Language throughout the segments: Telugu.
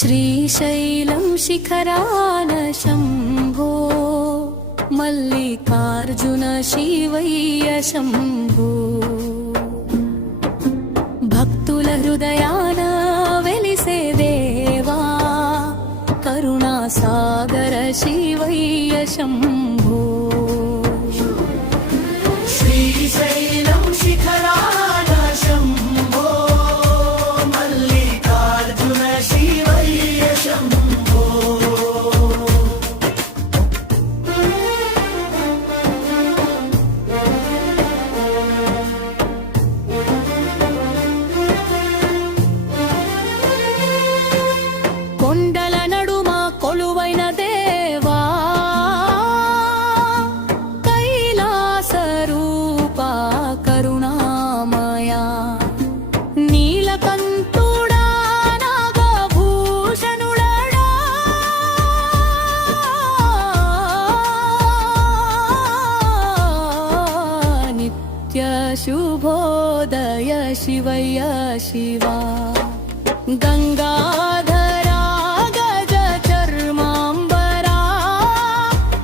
శ్రీశైలం శిఖరాన శంభో మల్లికార్జున శివయ్య శంభో భక్తుల హృదయాన వెలిసే దేవా కరుణా సాగర శివయ్య శంభో శ్రీశైలం శిఖరాన శంభో మల్లికార్జున శివయ్య శంభో కొండల నడుమ కొలువైన దేవా కైలాస రూప కరుణామయ నీలకంఠుడా నాగభూషణుడా నిత్య శుభోదయ శివయ్య శివా గంగాధరా గజ చర్మాంబరా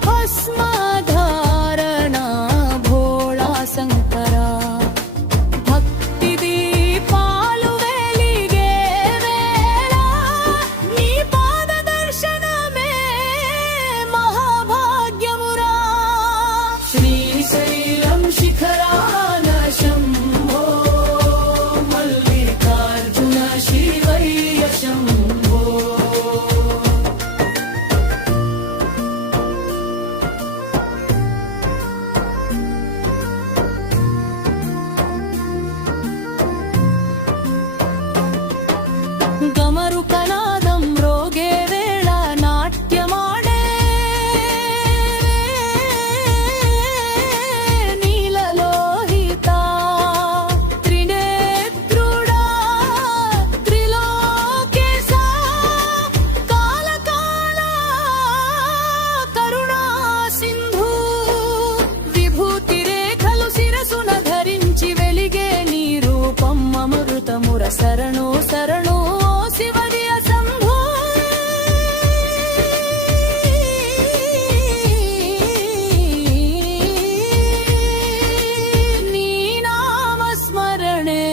భస్మధారణ భోళా శంకరా భక్తి దీపాలు వెలిగే వేళ నీ పాద దర్శనమే మహాభాగ్యమురా శ్రీశైలం శిఖరాన శంభో మల్లికార్జున శివయ్య శంభో గమరుకనాదం మ్రోగే వేళ నాట్యమాడే నీలలోహిత త్రినేత్రుడా త్రిలోకేశ కాలకాల కరుణా సింధు విభూతి రేఖలు శిరసున ధరించి వెలిగే నీ రూపం అమృతముర శరణు శరణు శివయ్య శంభో నీ నామ స్మరణే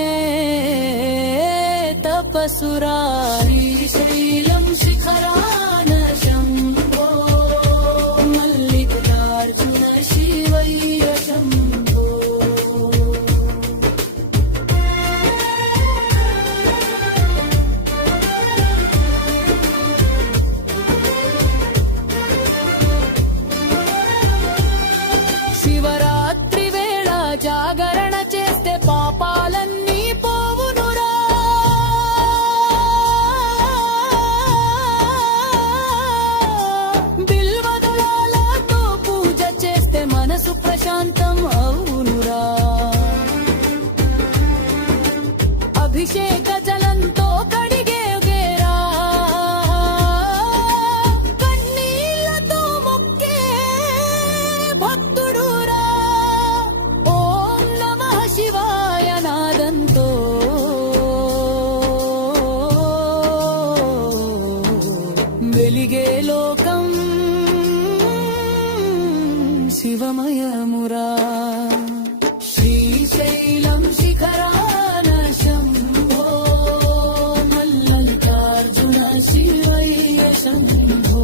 తపసురా శ్రీశైలం శిఖరాన శంభో మల్లికార్జున శివయ్య శంభో శివరాత్రి వేళ జాగరణ చేస్తే పాపాలన్నీ పోవునురా బిల్వదళాలతో పూజ చేస్తే మనసు ప్రశాంతం అవునురా అభిషేక జలంతో కడిగేరా కన్నీళ్లతో మొక్కే భక్తుడురా ఓం నమః శివాయ నాదంతో వెలిగే లోకం శివమయమురా శ్రీశైలం శిఖరాన శంభో మల్లికార్జున శివయ్య శంభో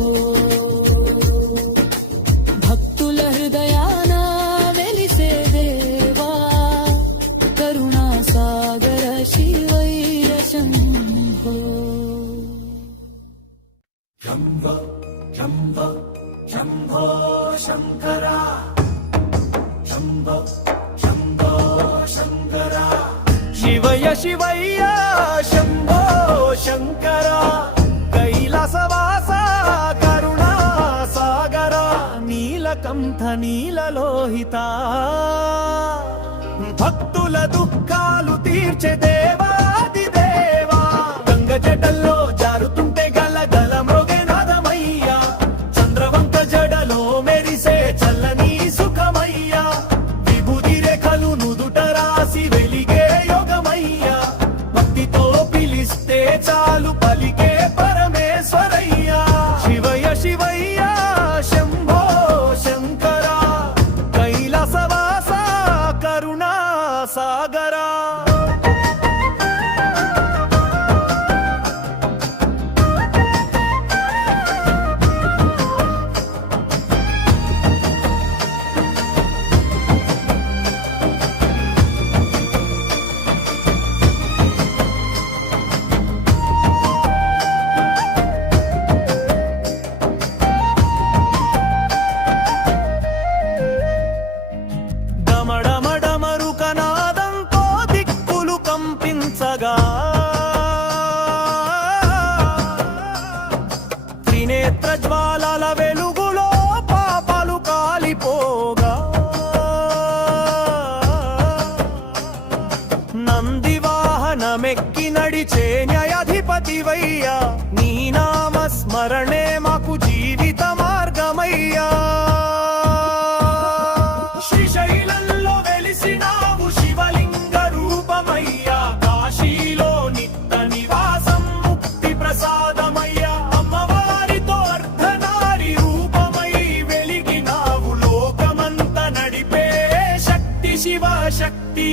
భక్తుల హృదయాన వెలిసే దేవా కరుణా సాగర శివయ్య శంభో శంభో శంభో శంభో శంకర శంభో శంభో శంకర శివయ్య శివయ్య శంభో శంకర కైలాసవాస కరుణా సాగర నీలకంఠ నీలలోహిత భక్తుల దుఃఖాలు తీర్చే దేవాది దేవా గంగ జటల్లో జారుతుంటే గల గల మ్రోగే నాదమయ్యా చంద్రవంక జడలో మెరిసే చల్లని సుఖమయ్యా విభూతి రేఖలు నుదుట రాసి వెలిగే యోగమయ్యా భక్తితో పిలిస్తే చాలు పలికే పరమే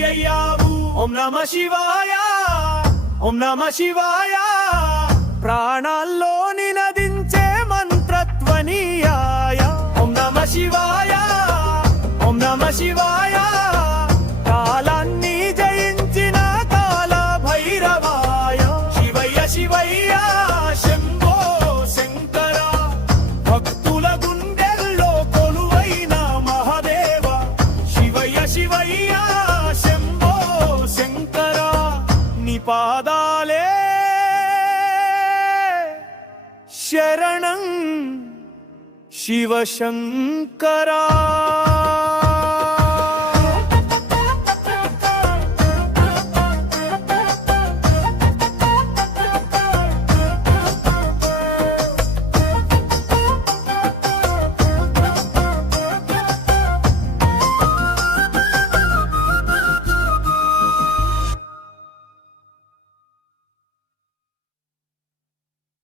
అయ్యావు. ఓం నమ శివాయ, ఓం నమ శివాయ. ప్రాణాల్లో నినదించే మంత్రత్వనీయాయ. ఓం నమ శివాయ, ఓం నమ శివాయ. కాలాన్ని జయించిన కాల భైరవాయ. శివయ్య శివయ్య శంభో శంకర. భక్తుల గుండెల్లో కొలువైన మహాదేవ. శివయ్య శివయ్య శంభో శంకర. నీ పాదాలే శరణం శివ శంకరా.